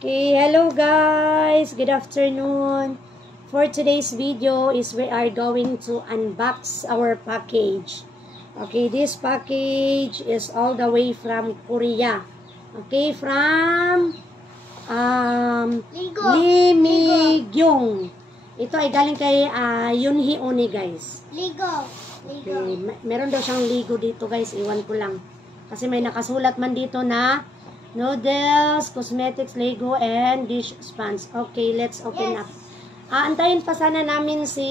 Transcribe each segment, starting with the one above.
Okay, hello guys, good afternoon. For today's video is we are going to unbox our package. Okay, this package is all the way from Korea. Okay, from Limigyeong. Ito ay galing kay Yunhee Oni guys. Ligo. Okay, meron daw siyang Ligo dito guys, iwan ko lang. Kasi may nakasulat man dito na noodles, cosmetics, Lego, and dish sponge. Okay, let's open up. Antayin pa sana namin si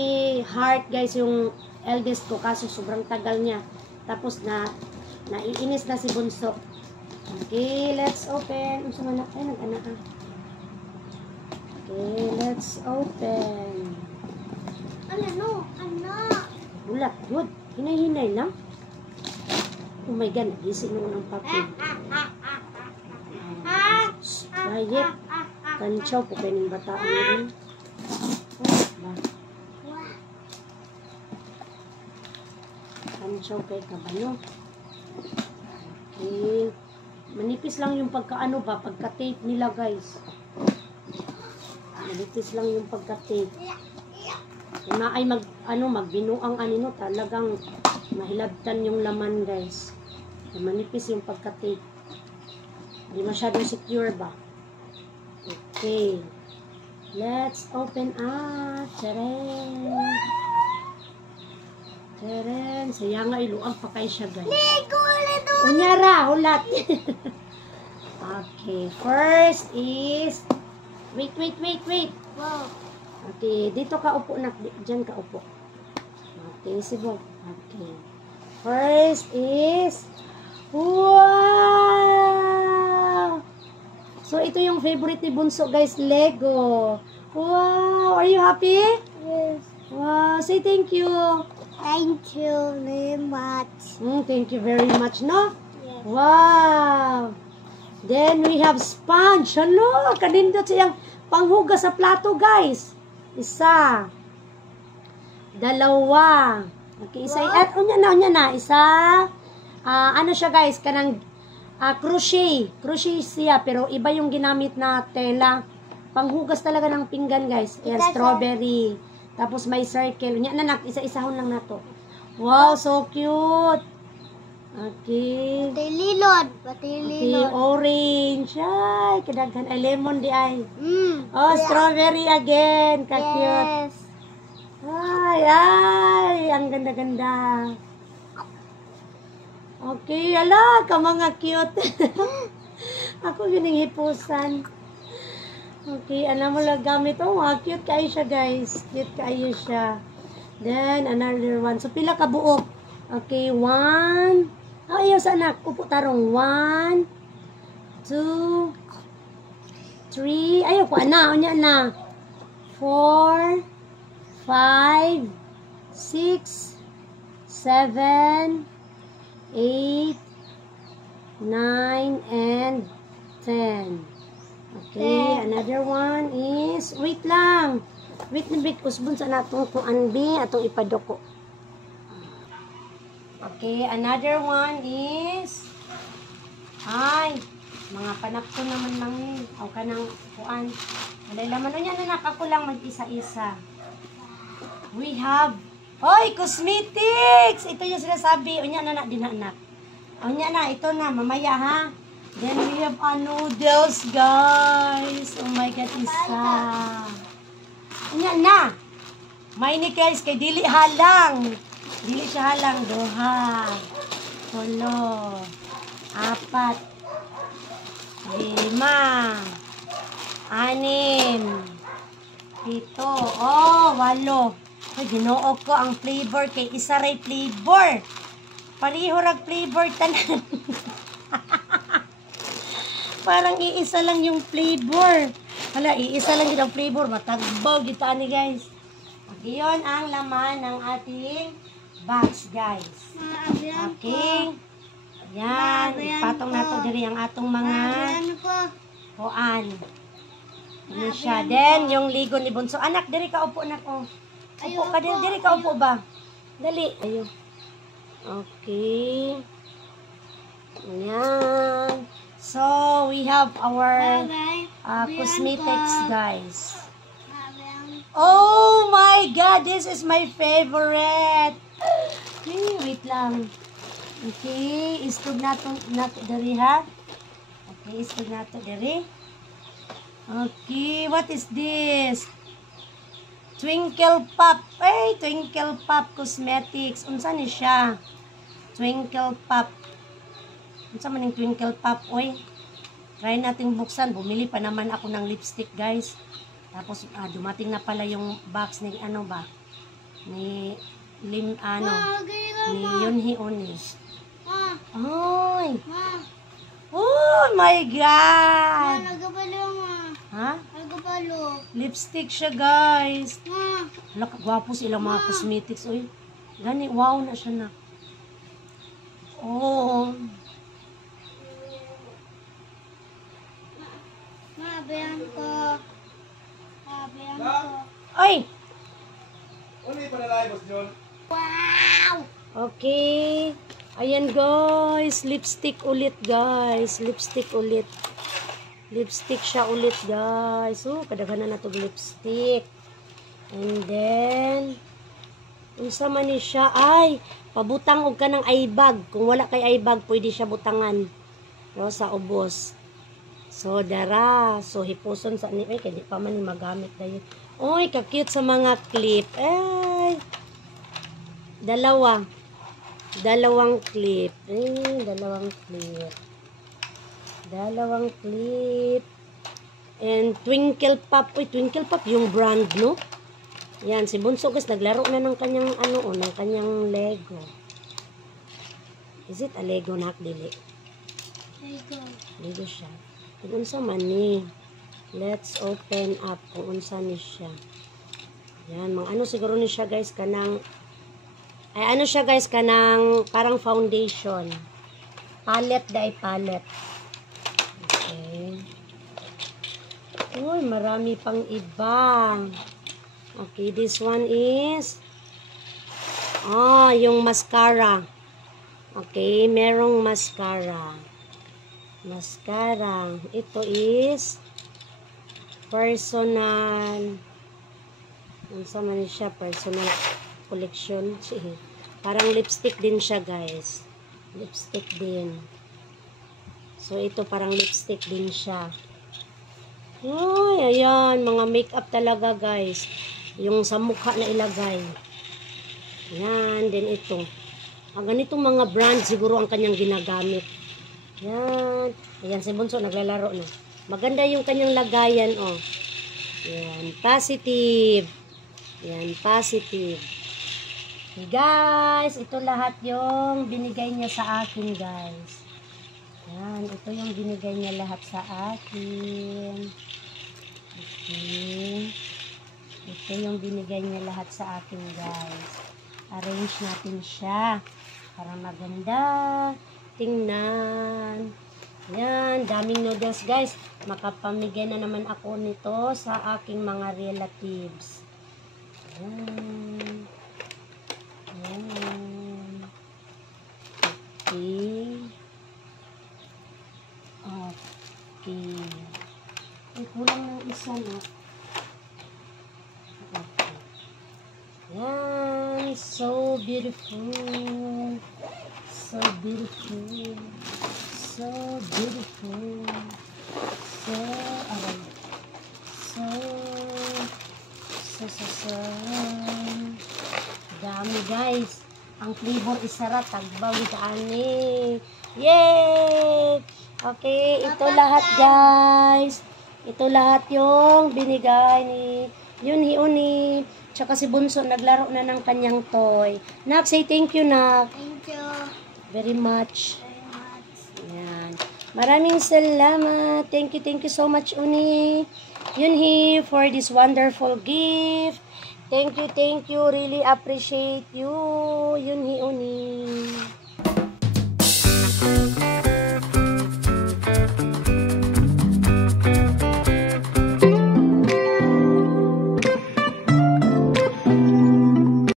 Heart, guys, yung eldest ko, kaso sobrang tagal niya. Tapos naiinis na si Bunso. Okay, let's open. Ay, nag-anak ka. Okay, let's open. Ano? Ulat, good. Hinay-hinay lang. Oh my God, nagising nung ng papel. Bayit. Kanchaw po kayo ng bataan rin. Kanchaw kayo kabano. Okay. Manipis lang yung pagkaano ba, pagka-tape nila guys. Manipis lang yung pagka-tape. Na ay magbinuang anino, talagang mahilabtan yung laman guys. Manipis yung pagka-tape. Hindi masyadong secure ba? Okay. Let's open up. Taren. Taren. Saya nga iluang pa kayo siya guys. Unyara, hulat. Okay. First is wait. Wow. Okay. Dito ka upo na. Diyan ka upo. Okay, Sibo. Okay. First is wow! So, ito yung favorite ni Bunso, guys. Lego. Wow! Are you happy? Yes. Wow! Say thank you. Thank you very much. Thank you very much, no? Yes. Wow! Then, we have sponge. Hello! Kanindot siyang panghugas sa plato, guys. Isa. Dalawa. Okay, isa. At unya na. Isa. Ano siya, guys? Kanang crochet siya, pero iba yung ginamit na tela. Panghugas talaga ng pinggan, guys. Ayan, strawberry. Tapos may circle. Yan, nanak, isa-isahon lang na to. Wow, so cute. Okay. Pati orange. Ay, kadaghan. Ay, lemon di ay. Oh, strawberry again. Ka-cute. Yes. Ay, ang ganda-ganda. Okay, ala, ka mga cute. Ako hipusan. Okay, ano mo lang gamit. Oh, cute kayo siya, guys. Cute kayo siya. Then, another one. So, pila ka buok. Okay, 1. Ayaw sa anak. Upo tarong. 1, 2, 3. Ayaw ko, ana. Unya na. 4, 5, 6, 7, 8, 9, and 10. Okay, another one is, wait lang. Wait na bit, usbon sa natong kuan bi, atong ipadoko. Okay, another one is, ay, mga panapto naman mangin. O ka ng kuan. Alay laman o yan, anak, ako lang mag-isa-isa. We have, hoy, cosmetics! Ito yung sinasabi. Unya na din anak. Unya na, ito na, mamaya ha. Then we have noodles, guys. Oh my God, isa. Unya na. May ni guys, kay dili halang. Dili siya halang. 2, 3, 4, 5, 6, 7, 8, oh, 8. Ay, ginoo ko ang flavor kay isa ray flavor. Pareho rag flavor tanan. Parang iisa lang yung flavor. Hala, iisa lang yung flavor. Matagbaw kita ni guys. Okay, yun ang laman ng ating box, guys. Okay. Yan. Ipatong nato diri ang atong mga kuan. Ano siya. Then, yung Ligo ni Bunso. Anak, diri ka upo na ko. Upo ka din. Diri ka upo ba? Dali. Ayun. Okay. Ayan. So, we have our cosmetics, guys. Bianca. Oh my God, this is my favorite. Okay, wait lang. Okay, istog nato diri ha. Okay, istog nato diri. Okay, what is this? Twinkle Pop. Ay, Twinkle Pop Cosmetics. Unsa ni siya? Twinkle Pop. Unsa man yung Twinkle Pop, oy? Try nating buksan. Bumili pa naman ako ng lipstick, guys. Tapos dumating na pala yung box ni ano ba? Ni ni Yunhee Oni. Ay! Oh my God! Nagapalo, ma. Ha? Nagapalo. Lipstick siya, guys. Ma. Hala, kagwapo silang mga cosmetics. Uy, gani, wow na siya na. Oh. Ma, Bianca. Ma, Bianca. Ay! Ano yung panalay, Boss John? Wow! Okay. Ayan, guys. Lipstick ulit, guys. Lipstick ulit. Lipstick siya ulit, guys. Oh, kadaghanan na itong lipstick. And then, unsa man ni siya? Ay, pabutang og ka ng eye bag. Kung wala kay eye bag, pwede siya butangan. No, sa ubos. So, dara. So, hipuson sa ni. Ay, kaya di pa man ni magamit dayon. Oy, ka-cute sa mga clip. Ay, dalawang clip. Dalawang clip. Dalawang clip. And Twinkle Pop. Uy, Twinkle Pop yung brand, no? Yan, si Bunso guys, naglaro na ng kanyang, ng kanyang Lego. Is it a Lego, nak? Dili. Lego siya. Kung unsa man ni. Let's open up kung unsa ni siya. Yan, mga ano siguro ni siya guys, kanang kanang parang foundation. Palette dai palette. Okay. Uy, marami pang iba. Okay, this one is yung mascara. Okay, merong mascara. Mascara. Ito is personal. Unsa man siya, personal collection. Parang lipstick din siya, guys. Lipstick din. So, ito parang lipstick din siya. Ay, ayan. Mga makeup talaga, guys. Yung sa mukha na ilagay. Yan. Then, ito. Ganitong mga brand siguro ang kanyang ginagamit. Yan. Ayan, si Bunso naglalaro na. Maganda yung kanyang lagayan, oh. Yan. Positive. Yan. Positive. Okay, guys, ito lahat yung binigay niya sa akin, guys. Yan, ito yung binigay niya lahat sa akin. Okay. Ito yung binigay niya lahat sa akin, guys. Arrange natin siya para maganda tingnan. Yan, daming noodles, guys. Makapamigay na naman ako nito sa aking mga relatives. Yan. Yan. Okay. Okay. Ay, kulang ng isa, no? Okay. Yan. So beautiful. So beautiful. So beautiful. So, dami, guys. Ang flavor isara tagbawi kaani. Yay! Okay, ito lahat, guys. Ito lahat yung binigay ni Yunhee Oni. Tsaka si Bunso naglaro na ng kanyang toy. Nak, say thank you, Nak. Thank you Very much. very much. Yan. Maraming salamat. Thank you so much, Yunhee, for this wonderful gift. Thank you. Really appreciate you, Yunhee Oni.